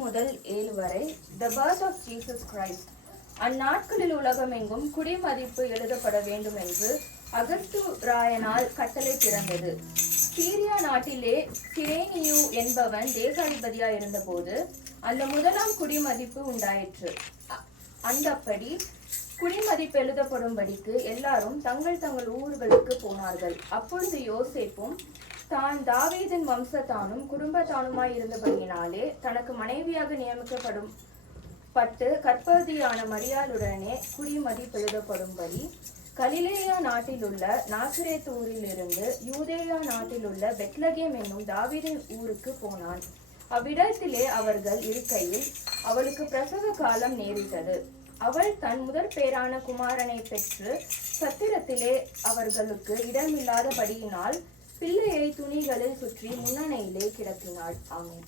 முதல் 7 வரை The Birth of Jesus Christ. அந்நாட்களில் உலகமெங்கும் குடிமதிப்பு எழுதப்பட வேண்டும் என்று அகஸ்து ராயனால் கட்டளை பிறந்தது. சீரியா நாட்டிலே சிரேனியு என்பவன் தேசாதிபதியாயிருந்த போது அந்த முதலாம் குடிமதிப்பு உண்டாயிற்று. அந்தப்படி குடிமதிப்பு எழுதப்படும்படிக்கு எல்லாரும் தங்கள் தங்கள் ஊர்களுக்கு போனார்கள். அப்பொழுது யோசேப்பும் தான் தாவீதின் வம்சத்தானும் குடும்பத்தானுமாய் இருந்தபடியினாலே தனக்கு மனைவியாக நியமிக்கப்பட்டு கற்பவதியான மரியாளுடனே குடிமதிப்பு எழுதப்படும்படி கலிலேயா நாட்டிலுள்ள நாசரேத் ஊரிலிருந்து யூதேயா நாட்டிலுள்ள பெத்லகேம் என்னும் தாவீதின் ஊருக்கு போனான். அவ்விடத்திலே அவர்கள் இருக்கையில் அவளுக்கு பிரசவ காலம் நேரிட்டது. அவள் தன் முதற் பேரான குமாரனை பெற்று சத்திரத்திலே அவர்களுக்கு இடமில்லாதபடியினால் பிள்ளையை துணிகளில் சுற்றி முன்னணையிலே கிடத்தினாள். ஆமென்.